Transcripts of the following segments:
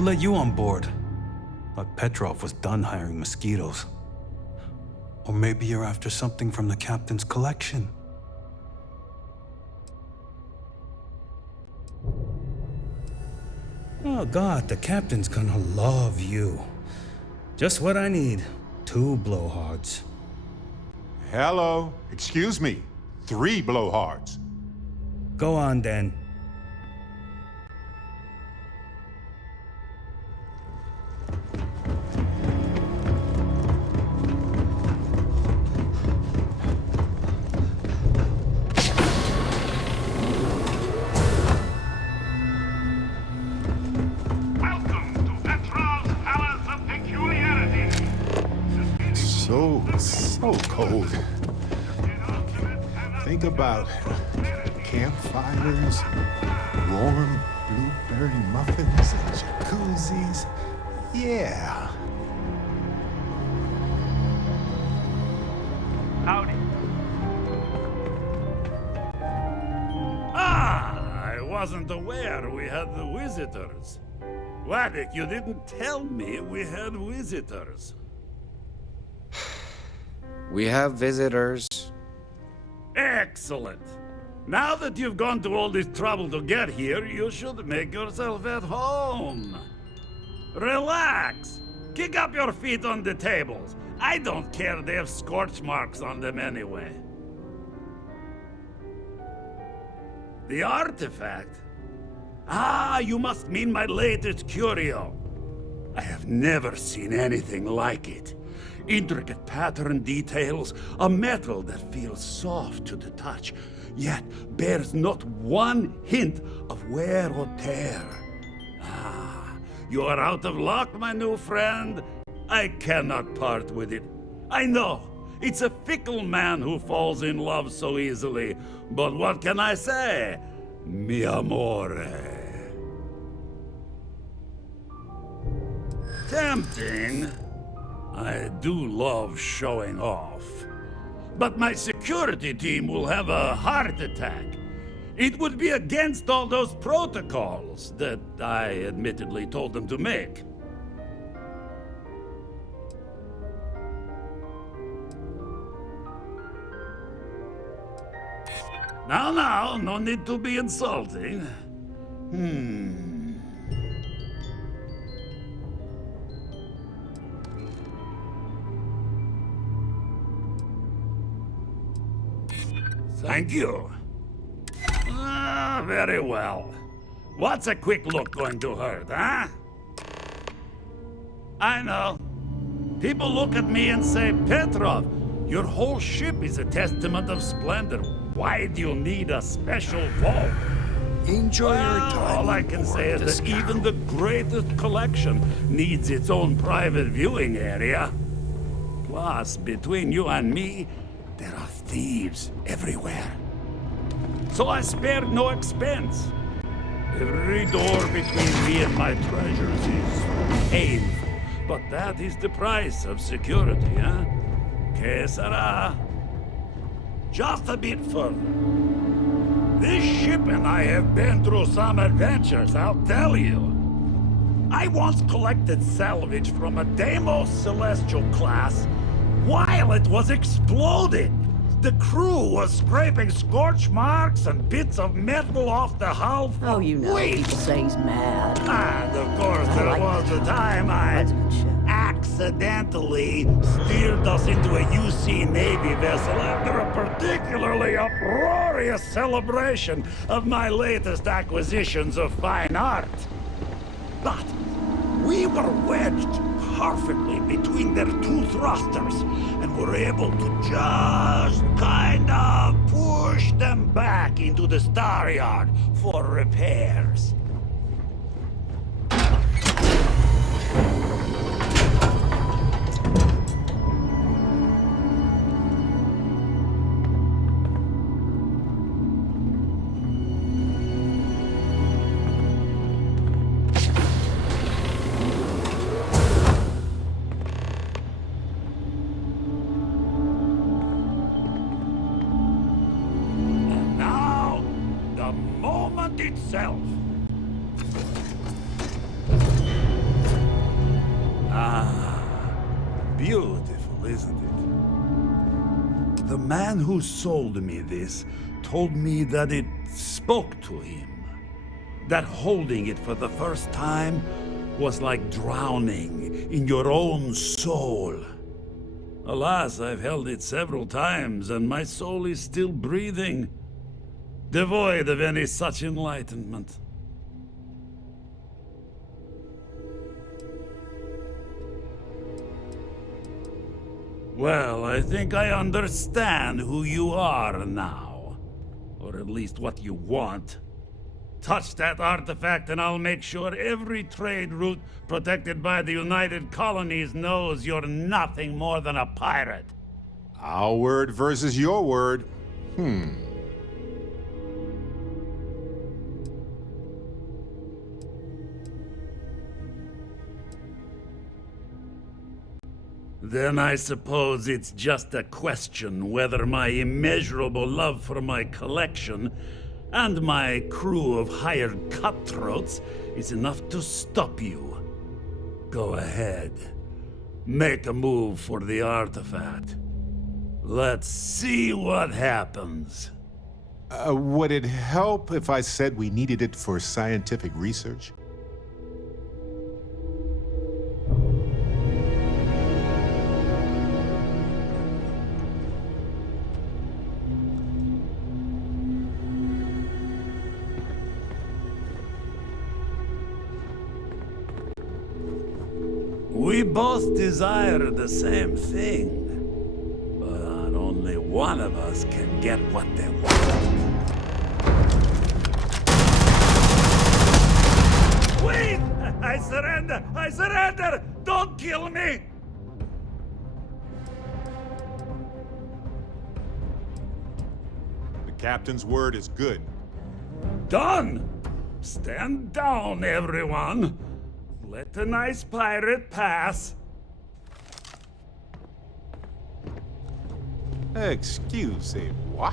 Who let you on board? Thought Petrov was done hiring mosquitoes. Or maybe you're after something from the captain's collection. Oh God, the captain's gonna love you. Just what I need. 2 blowhards. Hello. Excuse me. 3 blowhards. Go on then. So cold. Think about campfires, warm blueberry muffins, and jacuzzis. Yeah. Howdy. Ah, I wasn't aware we had the visitors. Waddick, you didn't tell me we had visitors. We have visitors. Excellent. Now that you've gone to all this trouble to get here, you should make yourself at home. Relax. Kick up your feet on the tables. I don't care they have scorch marks on them anyway. The artifact? Ah, you must mean my latest curio. I have never seen anything like it. Intricate pattern details, a metal that feels soft to the touch, yet bears not one hint of wear or tear. Ah, you are out of luck, my new friend. I cannot part with it. I know, it's a fickle man who falls in love so easily, but what can I say? Mi amore. Tempting. I do love showing off. But my security team will have a heart attack. It would be against all those protocols that I admittedly told them to make. Now, no need to be insulting. Thank you. Ah, very well. What's a quick look going to hurt, huh? I know. People look at me and say, Petrov, your whole ship is a testament of splendor. Why do you need a special vault? Enjoy your time. All I can say is that even the greatest collection needs its own private viewing area. Plus, between you and me, there are thieves everywhere. So I spared no expense. Every door between me and my treasures is painful. But that is the price of security, huh? Que sera? Just a bit further. This ship and I have been through some adventures, I'll tell you. I once collected salvage from a Deimos Celestial class while it was exploding. The crew was scraping scorch marks and bits of metal off the hull. Oh, you know, people say he's mad. And of course, there was the time I accidentally steered us into a UC Navy vessel after a particularly uproarious celebration of my latest acquisitions of fine art. But we were wedged perfectly between their 2 thrusters and were able to just kind of push them back into the star yard for repairs. itself. The man who sold me this told me that it spoke to him. That holding it for the first time was like drowning in your own soul. Alas, I've held it several times, and my soul is still breathing, devoid of any such enlightenment. Well, I think I understand who you are now. Or at least what you want. Touch that artifact and I'll make sure every trade route protected by the United Colonies knows you're nothing more than a pirate. Our word versus your word. Then I suppose it's just a question whether my immeasurable love for my collection and my crew of hired cutthroats is enough to stop you. Go ahead. Make a move for the artifact. Let's see what happens. Would it help if I said we needed it for scientific research? We both desire the same thing, but only one of us can get what they want. Wait! I surrender! I surrender! Don't kill me! The captain's word is good. Done! Stand down, everyone! Let the nice pirate pass. Excusez-moi.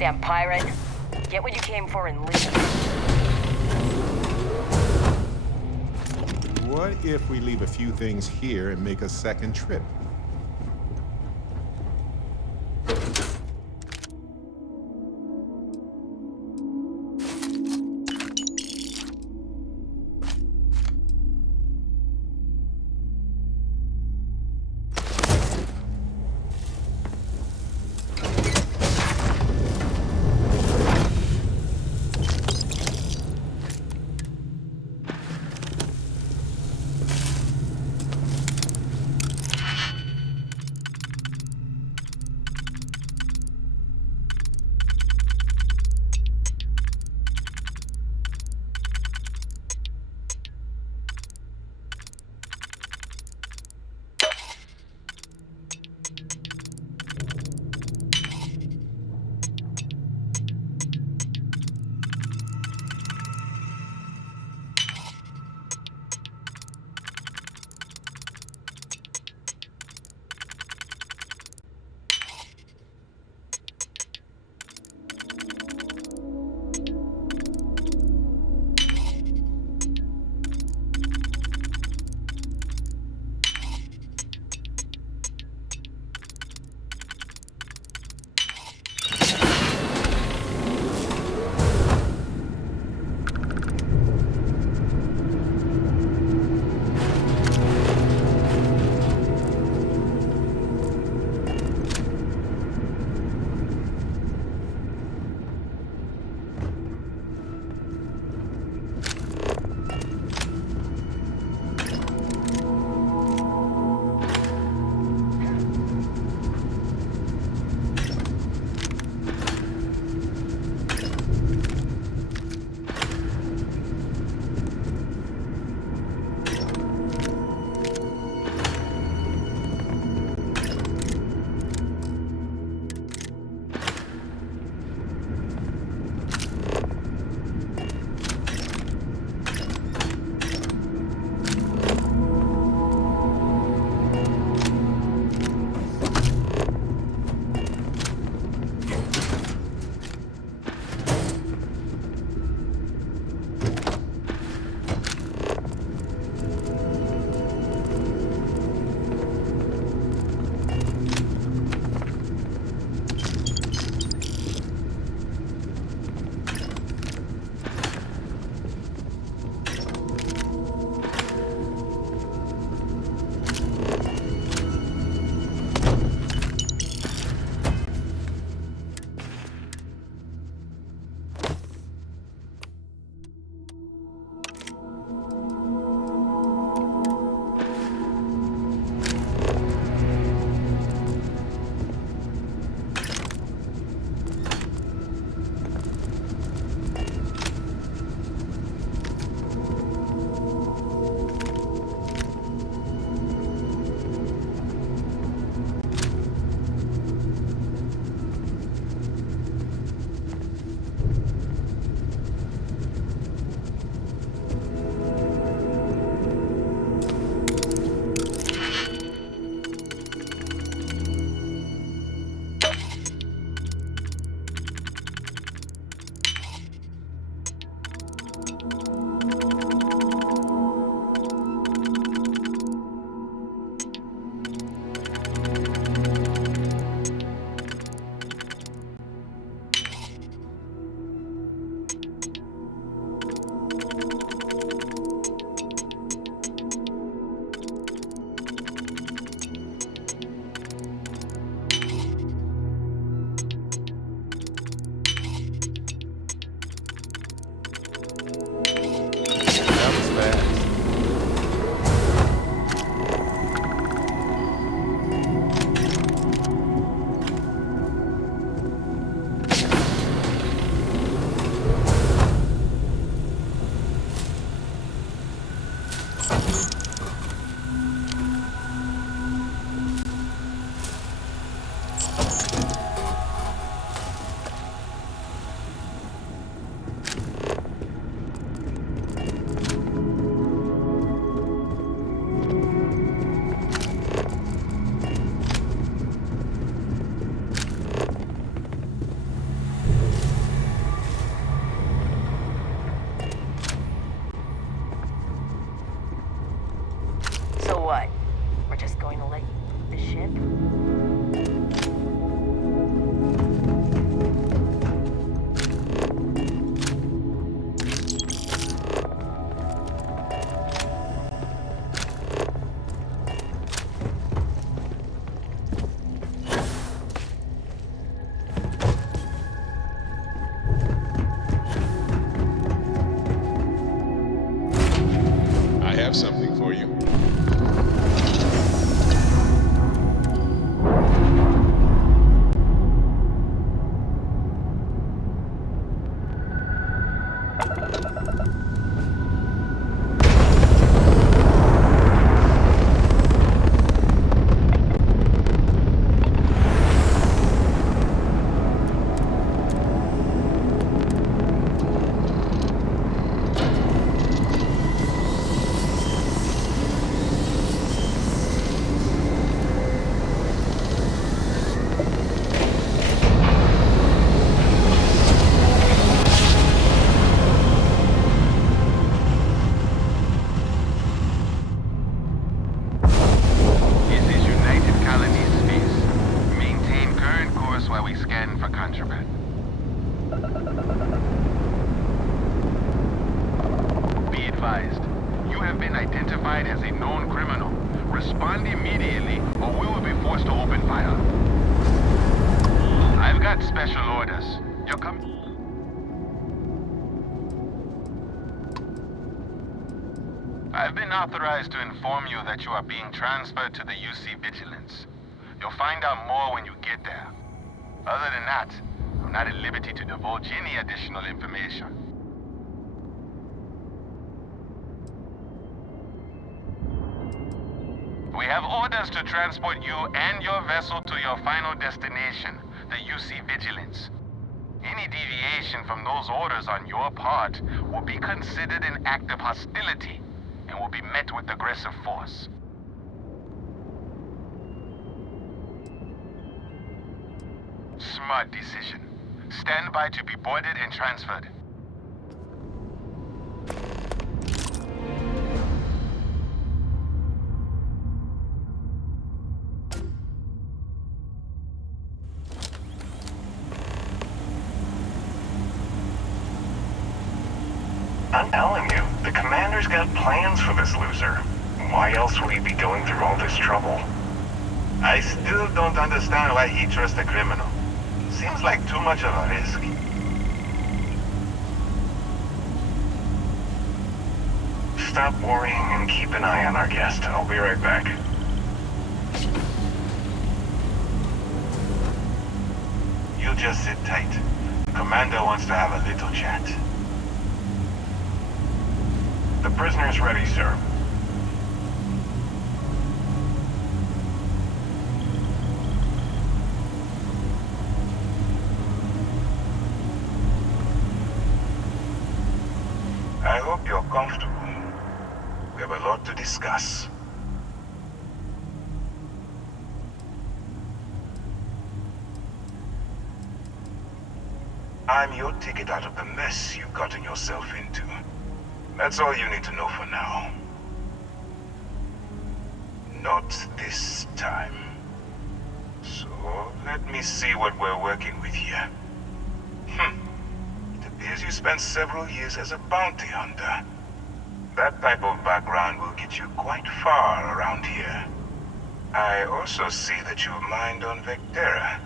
Damn pirate. Get what you came for and leave. What if we leave a few things here and make a second trip? advised. You have been identified as a known criminal. Respond immediately, or we will be forced to open fire. I've got special orders. You're coming. I've been authorized to inform you that you are being transferred to the UC Vigilance. You'll find out more when you get there. Other than that, I'm not at liberty to divulge any additional information. We have orders to transport you and your vessel to your final destination, the UC Vigilance. Any deviation from those orders on your part will be considered an act of hostility and will be met with aggressive force. Smart decision. Stand by to be boarded and transferred. I'm telling you, the commander's got plans for this loser. Why else would he be going through all this trouble? I still don't understand why he trusts a criminal. Seems like too much of a risk. Stop worrying and keep an eye on our guest. I'll be right back. You just sit tight. Commander wants to have a little chat. The prisoner's ready, sir. I hope you're comfortable. We have a lot to discuss. I'm your ticket out of the mess you've gotten yourself into. That's all you need to know for now. Not this time. So, let me see what we're working with here. It appears you spent several years as a bounty hunter. That type of background will get you quite far around here. I also see that you mined on Vectera,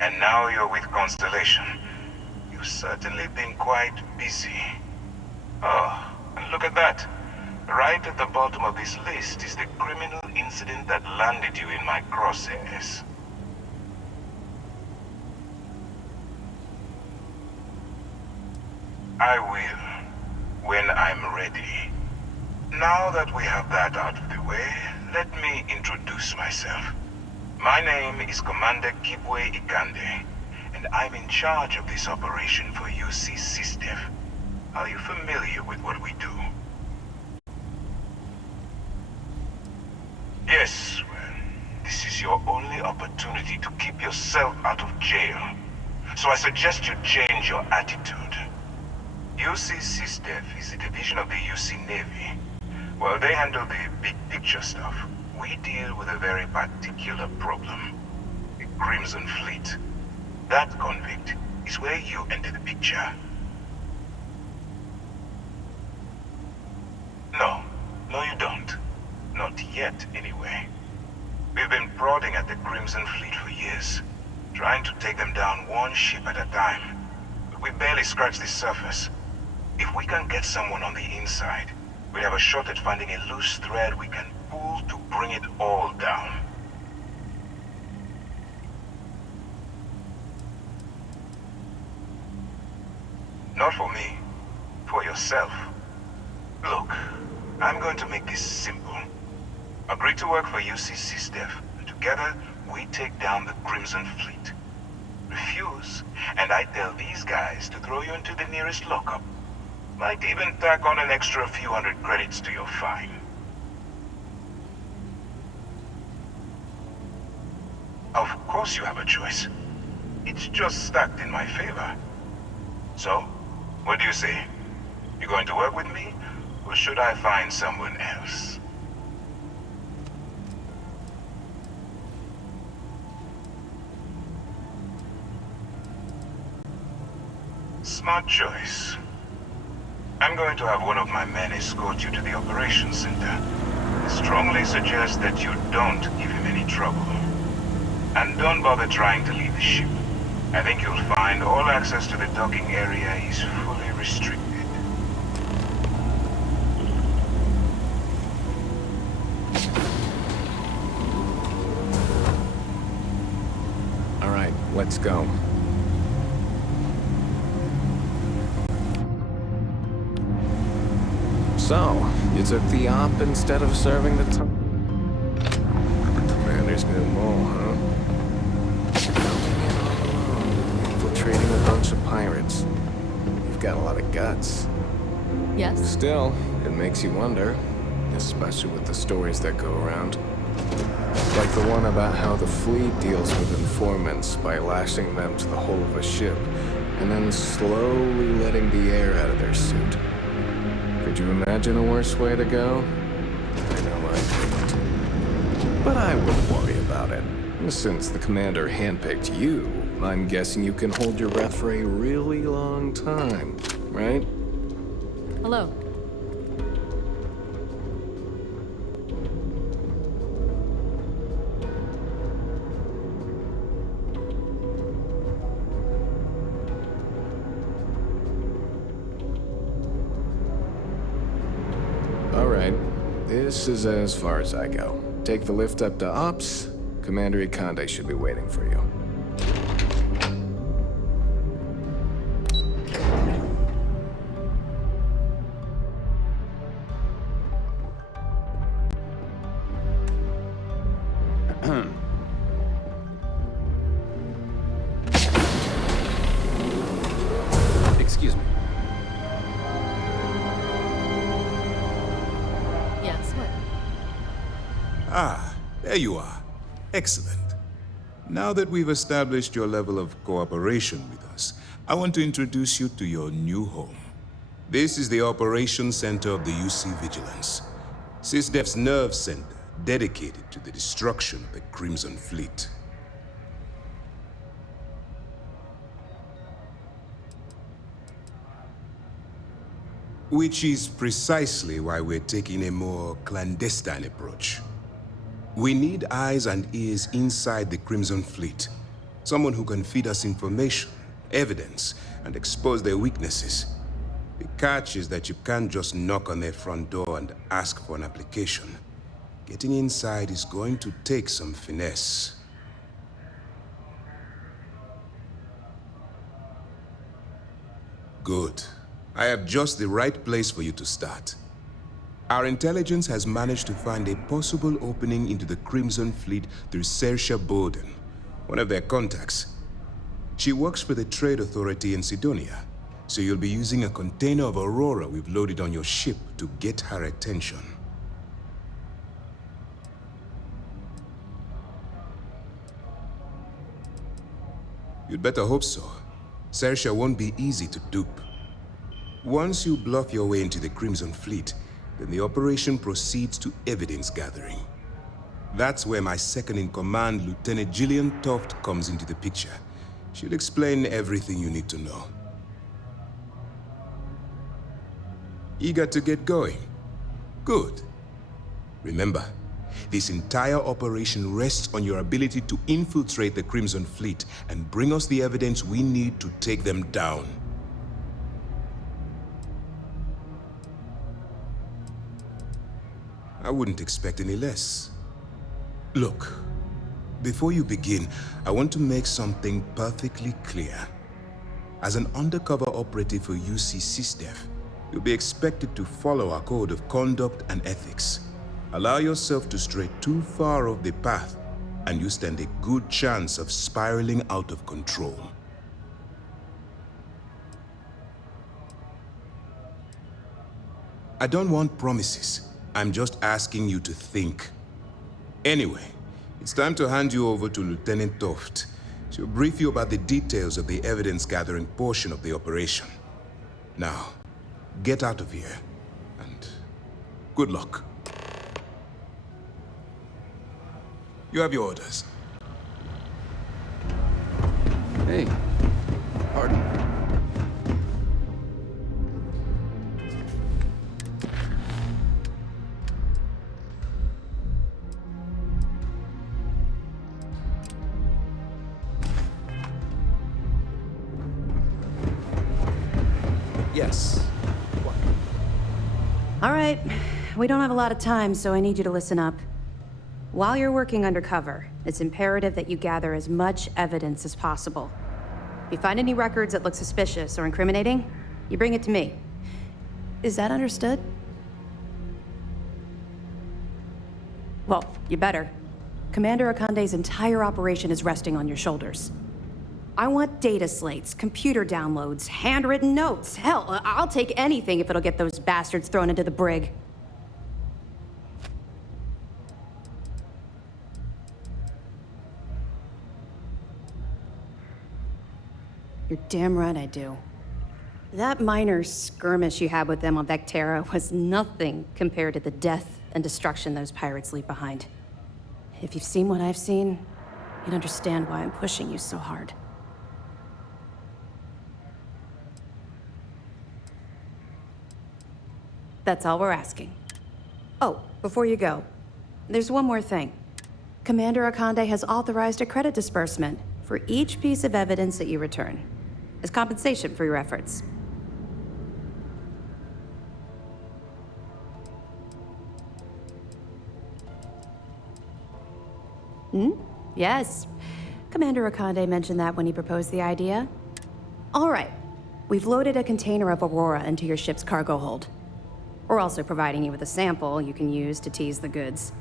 and now you're with Constellation. You've certainly been quite busy. Oh, and look at that. Right at the bottom of this list is the criminal incident that landed you in my crosshairs. I will, when I'm ready. Now that we have that out of the way, let me introduce myself. My name is Commander Kibwe Ikande, and I'm in charge of this operation for UC SysDef. Are you familiar with what we do? Yes, well, this is your only opportunity to keep yourself out of jail. So I suggest you change your attitude. UC SysDef is a division of the UC Navy. While they handle the big picture stuff, we deal with a very particular problem. The Crimson Fleet. That convict is where you enter the picture. No, you don't. Not yet, anyway. We've been prodding at the Crimson Fleet for years, trying to take them down one ship at a time. But we barely scratched the surface. If we can get someone on the inside, we have a shot at finding a loose thread we can pull to bring it all down. Not for me. For yourself. Look, I'm going to make this simple. Agree to work for UC SysDef, and together we take down the Crimson Fleet. Refuse, and I tell these guys to throw you into the nearest lockup. Might even tack on an extra few hundred credits to your fine. Of course you have a choice. It's just stacked in my favor. So, what do you say? You going to work with me, or should I find someone else? Smart choice. I'm going to have one of my men escort you to the operations center. I strongly suggest that you don't give him any trouble. And don't bother trying to leave the ship. I think you'll find all access to the docking area is fully restricted. All right, let's go. So, you took the op instead of serving the Commander's new mole, huh? Coming in all alone, infiltrating a bunch of pirates. You've got a lot of guts. Yes? Still, it makes you wonder, especially with the stories that go around. Like the one about how the fleet deals with informants by lashing them to the hull of a ship, and then slowly letting the air out of their suit. Could you imagine a worse way to go? I know I couldn't. But I wouldn't worry about it. Since the commander handpicked you, I'm guessing you can hold your breath for a really long time, right? Hello. All right. This is as far as I go. Take the lift up to Ops. Commander Ikande should be waiting for you. Excuse me. Yes, what? Ah, there you are. Excellent. Now that we've established your level of cooperation with us, I want to introduce you to your new home. This is the Operations Center of the UC Vigilance, SysDef's nerve center dedicated to the destruction of the Crimson Fleet. Which is precisely why we're taking a more clandestine approach. We need eyes and ears inside the Crimson Fleet. Someone who can feed us information, evidence, and expose their weaknesses. The catch is that you can't just knock on their front door and ask for an application. Getting inside is going to take some finesse. Good. I have just the right place for you to start. Our intelligence has managed to find a possible opening into the Crimson Fleet through Saoirse Bowden, one of their contacts. She works for the Trade Authority in Sidonia, so you'll be using a container of Aurora we've loaded on your ship to get her attention. You'd better hope so. Saoirse won't be easy to dupe. Once you bluff your way into the Crimson Fleet, then the operation proceeds to evidence gathering. That's where my second-in-command, Lieutenant Gillian Toft, comes into the picture. She'll explain everything you need to know. Eager to get going? Good. Remember, this entire operation rests on your ability to infiltrate the Crimson Fleet and bring us the evidence we need to take them down. I wouldn't expect any less. Look, before you begin, I want to make something perfectly clear. As an undercover operative for UC SysDef, you'll be expected to follow our code of conduct and ethics. Allow yourself to stray too far off the path, and you stand a good chance of spiraling out of control. I don't want promises. I'm just asking you to think. Anyway, it's time to hand you over to Lieutenant Toft. She'll brief you about the details of the evidence-gathering portion of the operation. Now, get out of here, and good luck. You have your orders. Hey, pardon. Yes. All right. We don't have a lot of time, so I need you to listen up. While you're working undercover, it's imperative that you gather as much evidence as possible. If you find any records that look suspicious or incriminating, you bring it to me. Is that understood? Well, you better. Commander Akande's entire operation is resting on your shoulders. I want data slates, computer downloads, handwritten notes. Hell, I'll take anything if it'll get those bastards thrown into the brig. You're damn right I do. That minor skirmish you had with them on Vectera was nothing compared to the death and destruction those pirates leave behind. If you've seen what I've seen, you'd understand why I'm pushing you so hard. That's all we're asking. Oh, before you go, there's one more thing. Commander Akande has authorized a credit disbursement for each piece of evidence that you return, as compensation for your efforts. Yes. Commander Akande mentioned that when he proposed the idea. All right. We've loaded a container of Aurora into your ship's cargo hold. We're also providing you with a sample you can use to tease the goods.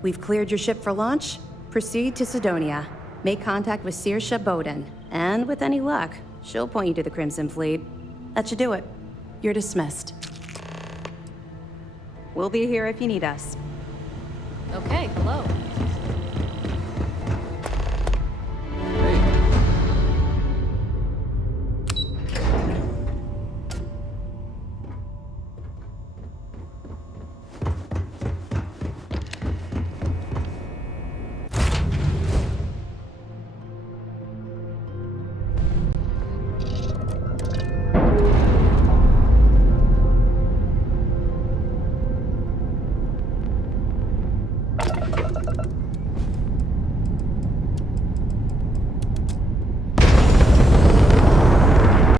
We've cleared your ship for launch. Proceed to Sidonia. Make contact with Saoirse Bowden. And with any luck, she'll point you to the Crimson Fleet. That should do it. You're dismissed. We'll be here if you need us. Okay, hello.